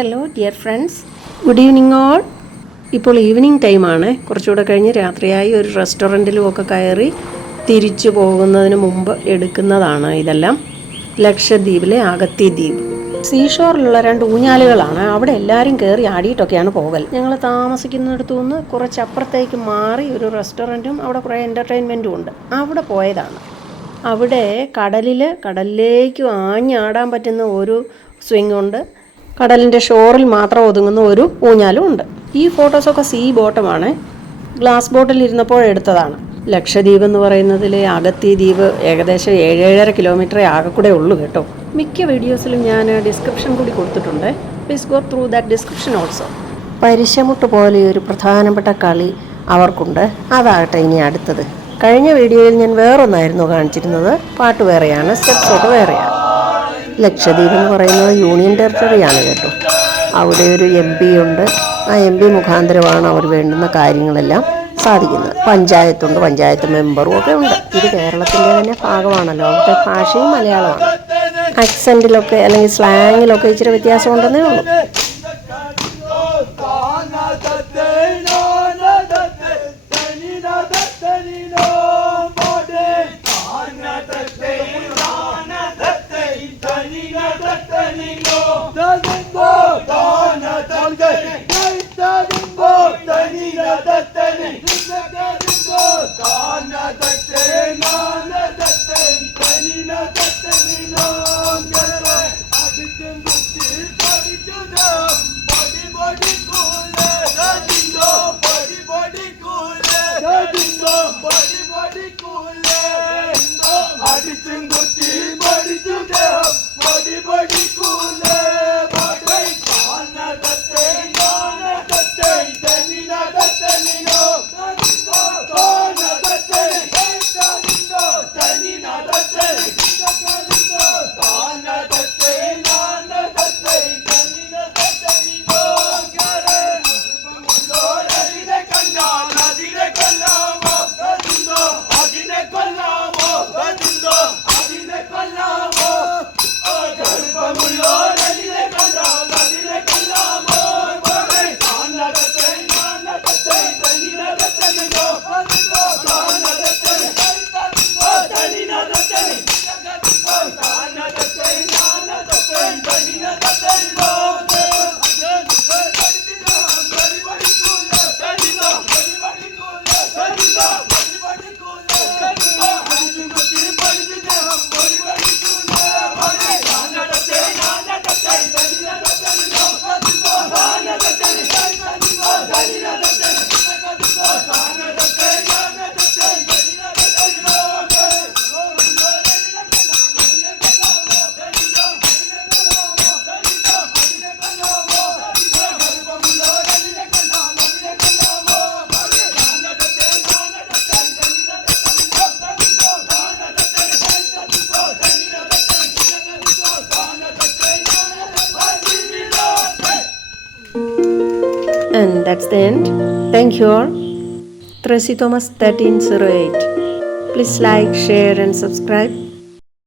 Hello dear friends, good evening all. ഇപ്പോൾ evening ടൈമാണ്. കുറച്ചുകൂടെ കഴിഞ്ഞ് രാത്രിയായി. ഒരു റെസ്റ്റോറൻറ്റിലും ഒക്കെ കയറി തിരിച്ചു പോകുന്നതിന് മുമ്പ് എടുക്കുന്നതാണ് ഇതെല്ലാം. ലക്ഷദ്വീപിലെ അഗത്തി ദ്വീപ് സീഷോറിലുള്ള 2 ഊഞ്ഞാലുകളാണ്. അവിടെ എല്ലാവരും കയറി ആടിയിട്ടൊക്കെയാണ് പോകൽ. ഞങ്ങൾ താമസിക്കുന്നിടത്തു നിന്ന് കുറച്ചപ്പുറത്തേക്ക് മാറി ഒരു റെസ്റ്റോറൻറ്റും അവിടെ കുറേ എൻ്റർടൈൻമെൻറ്റും ഉണ്ട്. അവിടെ പോയതാണ്. അവിടെ കടലിലേക്ക് ആഞ്ഞാടാൻ പറ്റുന്ന ഒരു സ്വിംഗ് ഉണ്ട്. കടലിൻ്റെ ഷോറിൽ മാത്രം ഒതുങ്ങുന്ന ഒരു ഊഞ്ഞാലും ഉണ്ട്. ഈ ഫോട്ടോസൊക്കെ സീ ബോട്ടമാണ്. ഗ്ലാസ് ബോട്ടിൽ ഇരുന്നപ്പോഴെടുത്തതാണ്. ലക്ഷദ്വീപ് എന്ന് പറയുന്നതിലെ അഗത്തി ദ്വീപ് ഏകദേശം 7-7.5 കിലോമീറ്ററേ ആകെക്കൂടെ ഉള്ളൂ കേട്ടോ. മിക്ക വീഡിയോസിലും ഞാൻ ഡിസ്ക്രിപ്ഷൻ കൂടി കൊടുത്തിട്ടുണ്ട്. Please go through that description also. പരിശമുട്ട് പോലെ ഒരു പ്രധാനപ്പെട്ട കളി അവർക്കുണ്ട്. അതാകട്ടെ ഇനി അടുത്തത്. കഴിഞ്ഞ വീഡിയോയിൽ ഞാൻ വേറൊന്നായിരുന്നു കാണിച്ചിരുന്നത്. പാട്ട് വേറെയാണ്, സ്റ്റെപ്സൊക്കെ വേറെയാണ്. ലക്ഷദ്വീപ് എന്ന് പറയുന്നത് യൂണിയൻ ടെറിട്ടറിയാണ് കേട്ടോ. അവിടെ ഒരു MP ഉണ്ട്. ആ MP മുഖാന്തരമാണ് അവർ വേണ്ടുന്ന കാര്യങ്ങളെല്ലാം സാധിക്കുന്നത്. പഞ്ചായത്തുണ്ട്, പഞ്ചായത്ത് മെമ്പറും ഒക്കെ ഉണ്ട്. ഇത് കേരളത്തിൻ്റെ തന്നെ ഭാഗമാണല്ലോ. അവിടുത്തെ ഭാഷയും മലയാളമാണ്. ആക്സെൻറ്റിലൊക്കെ അല്ലെങ്കിൽ സ്ലാങ്ങിലൊക്കെ ഇച്ചിരി വ്യത്യാസമുണ്ടെന്നേ ഉള്ളൂ. And that's the end. Thank you all. Tracy Thomas 1308. Please like, share and subscribe.